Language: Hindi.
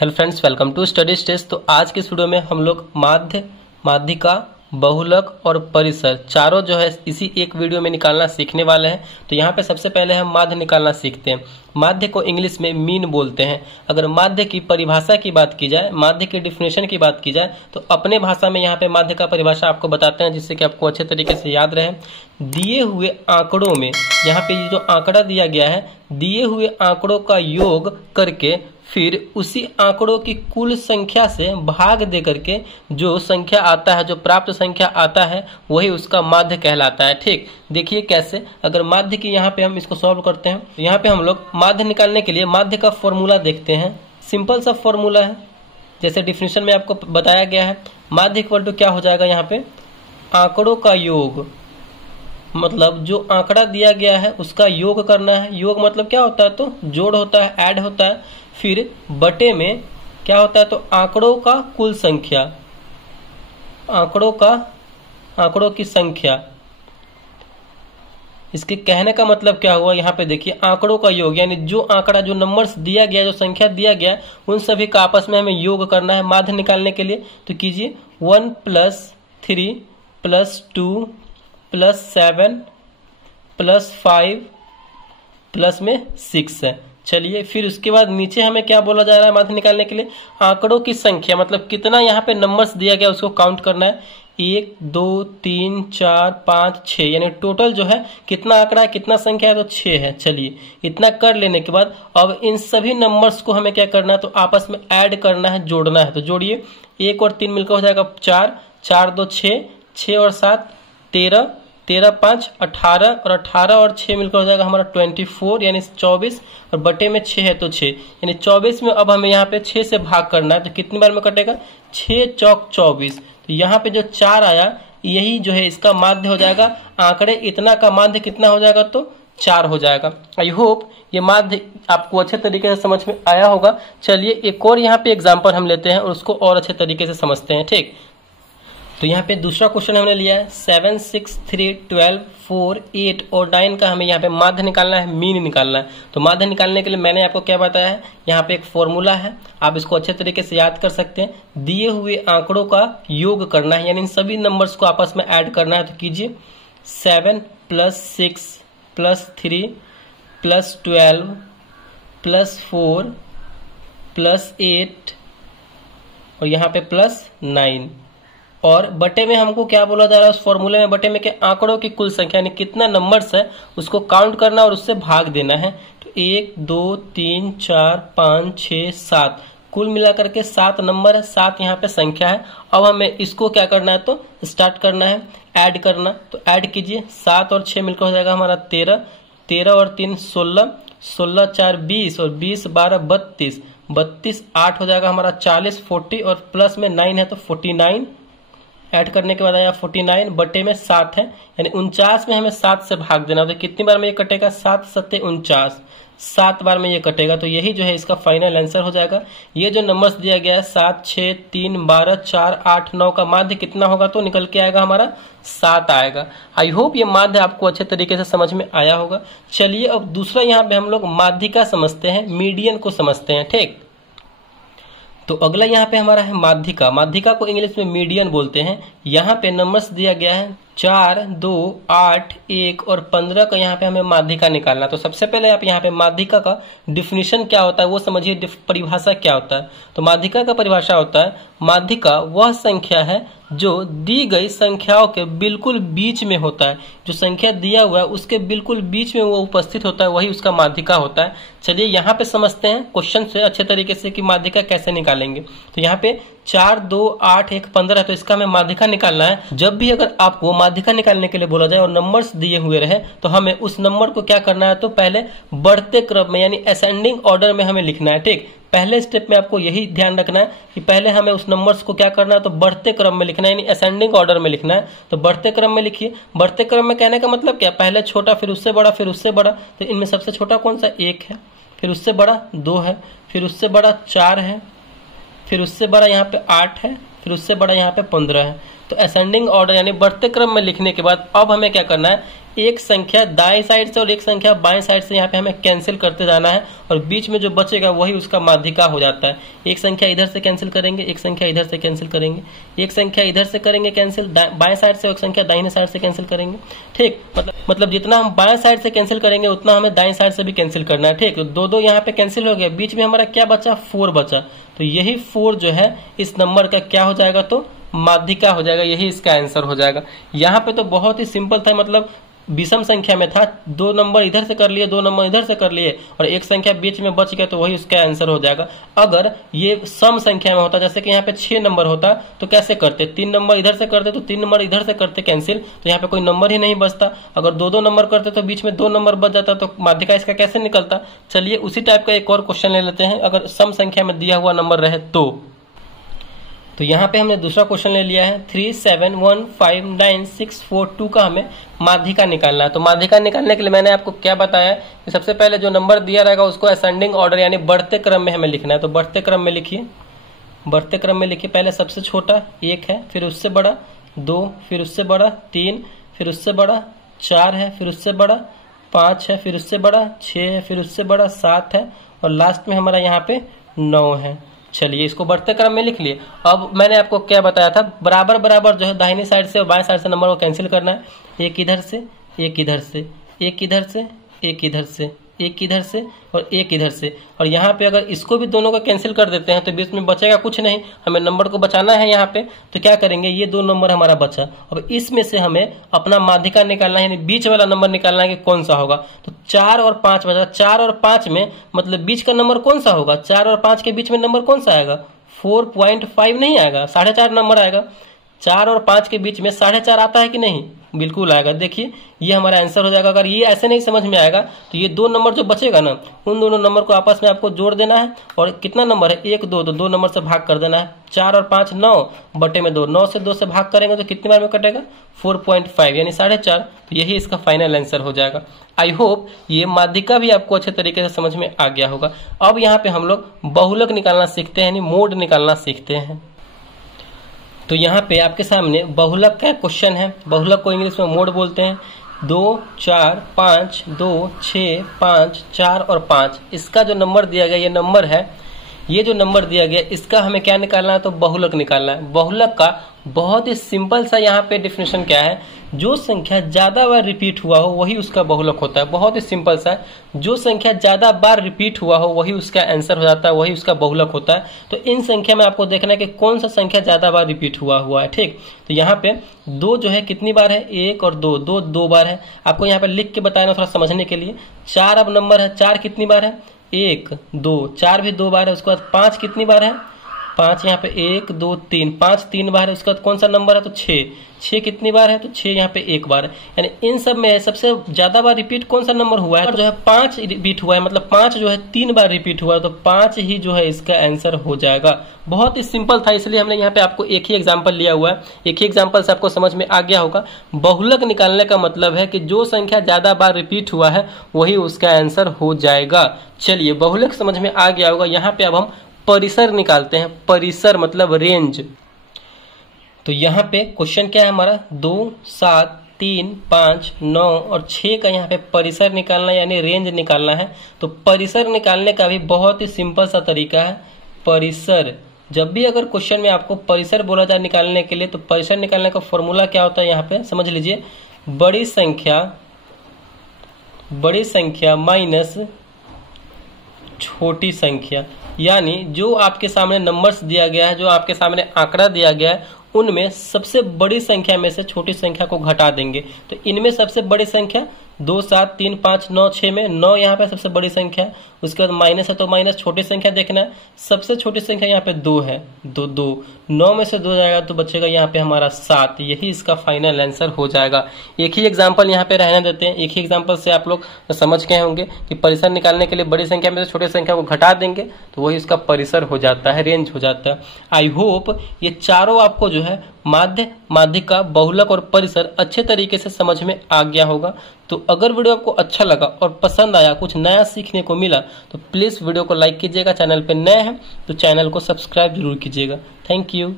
Hello friends, welcome to study stage. तो आज के इस वीडियो में हम लोग माध्य, माध्यिका, बहुलक और परिसर चारों जो है इसी एक वीडियो में निकालना सीखने वाले हैं। तो यहाँ पे सबसे पहले हम माध्य निकालना सीखते हैं। माध्य को इंग्लिश में मीन बोलते हैं। अगर माध्य की परिभाषा की बात की जाए, माध्य की डिफिनेशन की बात की जाए, तो अपने भाषा में यहाँ पे माध्य का परिभाषा आपको बताते हैं, जिससे कि आपको अच्छे तरीके से याद रहे। दिए हुए आंकड़ों में, यहाँ पे जो आंकड़ा दिया गया है, दिए हुए आंकड़ों का योग करके फिर उसी आंकड़ों की कुल संख्या से भाग दे करके जो संख्या आता है, जो प्राप्त संख्या आता है, वही उसका माध्य कहलाता है। ठीक, देखिए कैसे। अगर माध्य की यहाँ पे हम इसको सॉल्व करते हैं, तो यहाँ पे हम लोग माध्य निकालने के लिए माध्य का फॉर्मूला देखते हैं। सिंपल सा फॉर्मूला है, जैसे डिफिनेशन में आपको बताया गया है। माध्य इक्वल टू क्या हो जाएगा, यहाँ पे आंकड़ों का योग, मतलब जो आंकड़ा दिया गया है उसका योग करना है। योग मतलब क्या होता है, तो जोड़ होता है, ऐड होता है। फिर बटे में क्या होता है, तो आंकड़ों का कुल संख्या, आंकड़ों की संख्या। इसके कहने का मतलब क्या हुआ, यहाँ पे देखिए आंकड़ों का योग, यानी जो आंकड़ा, जो नंबर्स दिया गया, जो संख्या दिया गया, उन सभी का आपस में हमें योग करना है माध्य निकालने के लिए। तो कीजिए 1 + 3 + 2 + 7 + 5 प्लस में 6 है। चलिए, फिर उसके बाद नीचे हमें क्या बोला जा रहा है माध्य निकालने के लिए, आंकड़ों की संख्या, मतलब कितना यहाँ पे नंबर्स दिया गया उसको काउंट करना है। 1 2 3 4 5 6, यानी टोटल जो है कितना आंकड़ा है, कितना संख्या है, तो 6 है। चलिए, इतना कर लेने के बाद अब इन सभी नंबर्स को हमें क्या करना है, तो आपस में ऐड करना है, जोड़ना है। तो जोड़िए, 1 और 3 मिलकर हो जाएगा 4, 4 2 6, 6 और 7 13, 13 5 18, और 18 और 6 मिलकर हो जाएगा हमारा 24, यानी 24, और बटे में 6 है तो 6, यानी 24 में अब हमें यहाँ पे 6 से भाग करना है। तो कितनी बार में कटेगा, 6 चौक 24। तो यहाँ पे जो 4 आया, यही जो है इसका माध्य हो जाएगा। आंकड़े इतना का माध्य कितना हो जाएगा, तो 4 हो जाएगा। आई होप ये माध्य आपको अच्छे तरीके से समझ में आया होगा। चलिए, एक और यहाँ पे एग्जाम्पल हम लेते हैं और उसको और अच्छे तरीके से समझते हैं। ठीक, तो यहाँ पे दूसरा क्वेश्चन हमने लिया है 7 6 3 12 4 8 और 9 का हमें यहाँ पे माध्य निकालना है, मीन निकालना है। तो माध्य निकालने के लिए मैंने आपको क्या बताया है, यहाँ पे एक फॉर्मूला है, आप इसको अच्छे तरीके से याद कर सकते हैं। दिए हुए आंकड़ों का योग करना है, यानी इन सभी नंबर्स को आपस में ऐड करना है। तो कीजिए 7 + 6 + 3 + 12 + 4 + 8 और यहाँ पे +9, और बटे में हमको क्या बोला जा रहा है उस फॉर्मूले में, बटे में के आंकड़ों की कुल संख्या, यानी कितना नंबर्स है उसको काउंट करना और उससे भाग देना है। तो 1 2 3 4 5 6 7, कुल मिलाकर के 7 नंबर है, 7 यहाँ पे संख्या है। अब हमें इसको क्या करना है, तो स्टार्ट करना है, ऐड करना। तो ऐड कीजिए, 7 और 6 मिलकर हो जाएगा हमारा 13, 13 और 3 16, 16 4 20, और 20 12 32, 32 8 हो जाएगा हमारा 40, 40 और प्लस में 9 है तो 49। ऐड करने के बाद आया 49, बटे में 7 है, यानी 49 में हमें 7 से भाग देना। तो कितनी बार में ये कटेगा, 7 7 49, 7 बार में ये कटेगा। तो यही जो है इसका फाइनल आंसर हो जाएगा। ये जो नंबर्स दिया गया है 7 6 3 12 4 8 9 का माध्य कितना होगा, तो निकल के आएगा हमारा 7 आएगा। आई होप ये माध्य आपको अच्छे तरीके से समझ में आया होगा। चलिए, अब दूसरा यहाँ पे हम लोग माध्यिका समझते हैं, मीडियन को समझते हैं। ठीक, तो अगला यहाँ पे हमारा है माध्यिका। माध्यिका को इंग्लिश में मीडियन बोलते हैं। यहाँ पे नंबर्स दिया गया है 4 2 8 1 और 15 का यहाँ पे हमें माध्यिका निकालना। तो सबसे पहले आप यहाँ पे माध्यिका का डिफिनीशन क्या होता है वो समझिए, परिभाषा क्या होता है। तो माध्यिका का परिभाषा होता है, माध्यिका वह संख्या है जो दी गई संख्याओं के बिल्कुल बीच में होता है। जो संख्या दिया हुआ है उसके बिल्कुल बीच में वो उपस्थित होता है, वही उसका माध्यिका होता है। चलिए, यहाँ पे समझते हैं क्वेश्चन से अच्छे तरीके से कि माध्यिका कैसे निकालेंगे। तो यहाँ पे 4 2 8 1 15 है, तो इसका हमें माध्यिका निकालना है। जब भी अगर आपको माध्यिका निकालने के लिए बोला जाए और नंबर्स दिए हुए रहे, तो हमें उस नंबर को क्या करना है, तो पहले बढ़ते क्रम में, यानी असेंडिंग ऑर्डर में हमें लिखना है। ठीक, पहले स्टेप में आपको यही ध्यान रखना है कि पहले हमें उस नंबर्स को क्या करना है, तो बढ़ते क्रम में लिखना है, यानी असेंडिंग ऑर्डर में लिखना है। तो बढ़ते क्रम में लिखिए। बढ़ते क्रम में कहने का मतलब क्या, पहले छोटा, फिर उससे बड़ा, फिर उससे बड़ा। तो इनमें सबसे छोटा कौन सा, 1 है, फिर उससे बड़ा 2 है, फिर उससे बड़ा 4 है, फिर उससे बड़ा यहाँ पे 8 है, फिर उससे बड़ा यहाँ पे 15 है। तो असेंडिंग ऑर्डर यानी बढ़ते क्रम में लिखने के बाद अब हमें क्या करना है, एक संख्या दाएं साइड से और एक संख्या बाएं साइड से यहाँ पे हमें कैंसिल करते जाना है और बीच में जो बचेगा वही उसका माध्यिका हो जाता है। एक संख्या इधर से कैंसिल करेंगे, एक संख्या इधर से कैंसिल करेंगे, एक संख्या इधर से करेंगे कैंसिल बाएं साइड से, एक संख्या दाहिने साइड से कैंसिल करेंगे। ठीक, मतलब जितना हम बाएं साइड से कैंसिल करेंगे उतना हमें दाएं साइड से भी कैंसिल करना है। ठीक, तो दो दो यहाँ पे कैंसिल हो गया, बीच में हमारा क्या बचा, 4 बचा। तो यही 4 जो है इस नंबर का क्या हो जाएगा, तो माध्यिका हो जाएगा, यही इसका आंसर हो जाएगा। यहाँ पे तो बहुत ही सिंपल था, मतलब विषम संख्या में था, 2 नंबर इधर से कर लिए, 2 नंबर इधर से कर लिए और एक संख्या बीच में बच गया तो वही उसका आंसर हो जाएगा। अगर ये सम संख्या में होता, जैसे कि यहाँ पे 6 नंबर होता तो कैसे करते, 3 नंबर इधर से करते तो 3 नंबर इधर से करते कैंसिल, तो यहाँ पे कोई नंबर ही नहीं बचता। अगर 2-2 नंबर करते तो बीच में 2 नंबर बच जाता, तो माध्यिका इसका कैसे निकलता। चलिए उसी टाइप का एक और क्वेश्चन ले लेते हैं, अगर सम संख्या में दिया हुआ नंबर रहे तो यहाँ पे हमने दूसरा क्वेश्चन ले लिया है 3, 7, 1, 5, 9, 6, 4, 2 का हमें माध्यिका निकालना है। तो माध्यिका निकालने के लिए मैंने आपको क्या बताया कि सबसे पहले जो नंबर दिया रहेगा उसको असेंडिंग ऑर्डर यानी बढ़ते क्रम में हमें लिखना है। तो बढ़ते क्रम में लिखिए, बढ़ते क्रम में लिखिए। पहले सबसे छोटा 1 है, फिर उससे बड़ा 2, फिर उससे बड़ा 3, फिर उससे बड़ा 4 है, फिर उससे बड़ा 5 है, फिर उससे बड़ा 6 है, फिर उससे बड़ा 7 है और लास्ट में हमारा यहाँ पे 9 है। चलिए इसको बढ़ते क्रम में लिख लिए। अब मैंने आपको क्या बताया था, बराबर बराबर जो है दाहिनी साइड से और बाएं साइड से नंबर को कैंसिल करना है। एक इधर से, एक इधर से, एक इधर से, एक इधर से, एक इधर से और एक इधर से। और यहाँ पे अगर इसको भी दोनों को कैंसिल कर देते हैं तो बीच में बचेगा कुछ नहीं, हमें नंबर को बचाना है यहाँ पे। तो क्या करेंगे, ये 2 नंबर हमारा बचा, अब इसमें से हमें अपना माध्यिका निकालना है, यानी बीच वाला नंबर निकालना है कि कौन सा होगा। तो 4 और 5 बचा, 4 और 5 में मतलब बीच का नंबर कौन सा होगा, 4 और 5 के बीच में नंबर कौन सा आएगा, 4.5 नहीं आएगा, 4.5 नंबर आएगा। 4 और 5 के बीच में 4.5 आता है कि नहीं, बिल्कुल आएगा। देखिए ये हमारा आंसर हो जाएगा। अगर ये ऐसे नहीं समझ में आएगा तो ये 2 नंबर जो बचेगा ना, उन दोनों नंबर को आपस में आपको जोड़ देना है और कितना नंबर है 1, 2, तो 2 नंबर से भाग कर देना है। 4 और 5 9 बटे में 2, 9 से 2 से भाग करेंगे तो कितनी बार में कटेगा, 4.5 यानी 4.5। तो यही इसका फाइनल आंसर हो जाएगा। आई होप ये माध्यिका भी आपको अच्छे तरीके से समझ में आ गया होगा। अब यहाँ पे हम लोग बहुलक निकालना सीखते हैं, यानी मोड निकालना सीखते हैं। तो यहाँ पे आपके सामने बहुलक का क्वेश्चन है। बहुलक को इंग्लिश में मोड बोलते हैं। 2, 4, 5, 2, 6, 5, 4 और 5 इसका जो नंबर दिया गया, ये नंबर है, ये जो नंबर दिया गया इसका हमें क्या निकालना है, तो बहुलक निकालना है। बहुलक का बहुत ही सिंपल सा यहाँ पे डिफिनेशन क्या है, जो संख्या ज्यादा बार रिपीट हुआ हो वही उसका बहुलक होता है। बहुत ही सिंपल सा है, जो संख्या ज्यादा बार रिपीट हुआ हो वही उसका आंसर हो जाता है, वही उसका बहुलक होता है। तो इन संख्या में आपको देखना है कि कौन सा संख्या ज्यादा बार रिपीट हुआ है। ठीक, तो यहाँ पे 2 जो है कितनी बार है, 1 और 2, 2 बार है। आपको यहाँ पे लिख के बताना थोड़ा समझने के लिए। 4 अब नंबर है, 4 कितनी बार है, 1, 2, 4 भी 2 बार है। उसके बाद 5 कितनी बार है, 5 यहाँ पे 1, 2, 3, 5 3 बार है। उसके बाद कौन सा नंबर है, तो 6 कितनी बार है, तो 6 यहाँ पे 1 बार है। यानी इन सब में सबसे ज्यादा बार रिपीट कौन सा नंबर हुआ है, जो है 5 रिपीट हुआ है, मतलब 5 जो है 3 बार रिपीट हुआ है, तो 5 ही जो है इसका आंसर हो जाएगा। बहुत ही सिंपल था, इसलिए हमने यहाँ पे आपको एक ही एग्जाम्पल लिया हुआ है। एक ही एग्जाम्पल से आपको समझ में आ गया होगा। बहुलक निकालने का मतलब है कि जो संख्या ज्यादा बार रिपीट हुआ है वही उसका आंसर हो जाएगा। चलिए बहुलक समझ में आ गया होगा। यहाँ पे अब हम परिसर निकालते हैं। परिसर मतलब रेंज। तो यहाँ पे क्वेश्चन क्या है हमारा, 2, 7, 3, 5, 9 और 6 का यहाँ पे परिसर निकालना यानी रेंज निकालना है। तो परिसर निकालने का भी बहुत ही सिंपल सा तरीका है। परिसर, जब भी अगर क्वेश्चन में आपको परिसर बोला जाए निकालने के लिए, तो परिसर निकालने का फॉर्मूला क्या होता है, यहाँ पे समझ लीजिए। बड़ी संख्या माइनस छोटी संख्या, यानी जो आपके सामने नंबर्स दिया गया है, जो आपके सामने आंकड़ा दिया गया है, उनमें सबसे बड़ी संख्या में से छोटी संख्या को घटा देंगे। तो इनमें सबसे बड़ी संख्या 2, 7, 3, 5, 9, 6 में 9 यहाँ पे सबसे बड़ी संख्या। उसके बाद माइनस है तो माइनस छोटी संख्या देखना है। सबसे छोटी संख्या यहाँ पे 2 है, 2 9 में से 2 जाएगा तो बचेगा यहाँ पे हमारा 7। यही इसका फाइनल आंसर हो जाएगा। एक ही एग्जाम्पल यहाँ पे रहने देते हैं। एक ही एग्जाम्पल से आप लोग समझ गए होंगे कि परिसर निकालने के लिए बड़ी संख्या में से छोटी संख्या को घटा देंगे तो वही उसका परिसर हो जाता है, रेंज हो जाता है। आई होप ये चारों आपको जो है माध्य, माध्यिका, बहुलक और परिसर अच्छे तरीके से समझ में आ गया होगा। तो अगर वीडियो आपको अच्छा लगा और पसंद आया, कुछ नया सीखने को मिला, तो प्लीज वीडियो को लाइक कीजिएगा। चैनल पे नए हैं तो चैनल को सब्सक्राइब जरूर कीजिएगा। Thank you.